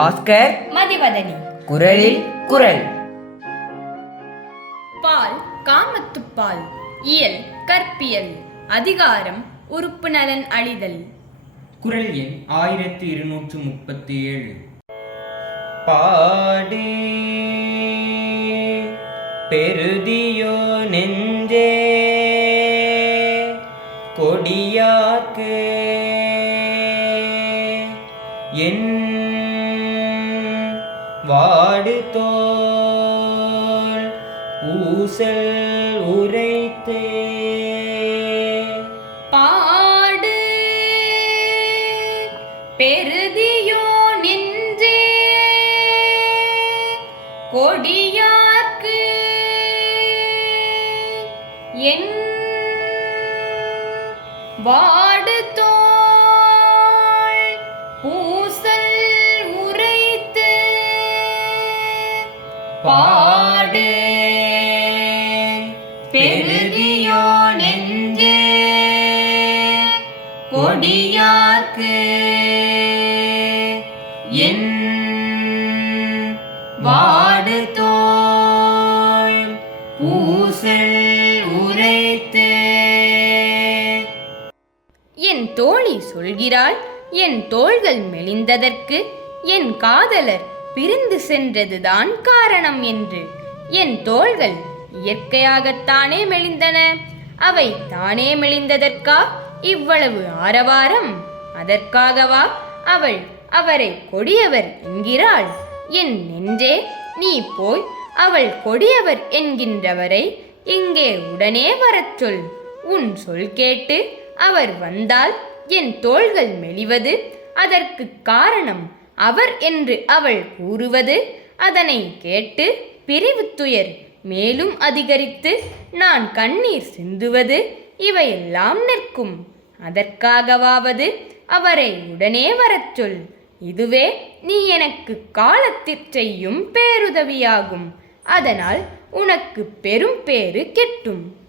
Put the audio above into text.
பாஸ்கர். மதிவதனி. குரலில் குரல். பால் காமத்துப்பால் இயல் கற்பியல். அதிகாரம் உறுப்பு நலன் அழிதல். குரல் எண் ஆயிரத்தி இருநூற்று முப்பத்தி ஏழு பாடு பெருதியோ நெஞ்சே கொடியாக்கு என் வாடுதோல் ஊசல் உரைத்தே. பாடு பெருதியோ நின்றே கொடியார்க்கு என் வாடுதோ கொடியார்க்கு என் வாடு தோள் பூசல் உரைத்து. என் தோழி சொல்கிறாள் என் தோள்கள் மெலிந்ததற்கு என் காதலர் பிரிந்து சென்றதுதான் காரணம் என்று. என் தோள்கள் இயற்கையாகத்தானே மெலிந்தன அவை தானே மெலிந்ததற்கா? இவ்வளவு ஆரவாரம். அதற்காகவா? அவள் அவரை கொடியவர் என்கிறாள். என் நெஞ்சே நீ போய் அவள் கொடியவர் என்கின்றவரை இங்கே உடனே வரச் சொல். உன் சொல் கேட்டு அவர் வந்தால் என் தோள்கள் மெலிவது. அதற்கு காரணம் அவர் என்று அவள் கூறுவது. அதனை கேட்டு பிரிவு துயர் மேலும் அதிகரித்து நான் கண்ணீர் சிந்துவது. இவையெல்லாம் நிற்கும். அதற்காகவாவது அவரை உடனே வரச் சொல். இதுவே நீ எனக்கு காலத்திற் செய்யும் பேருதவியாகும். அதனால் உனக்கு பெரும் பேறு கிட்டும்.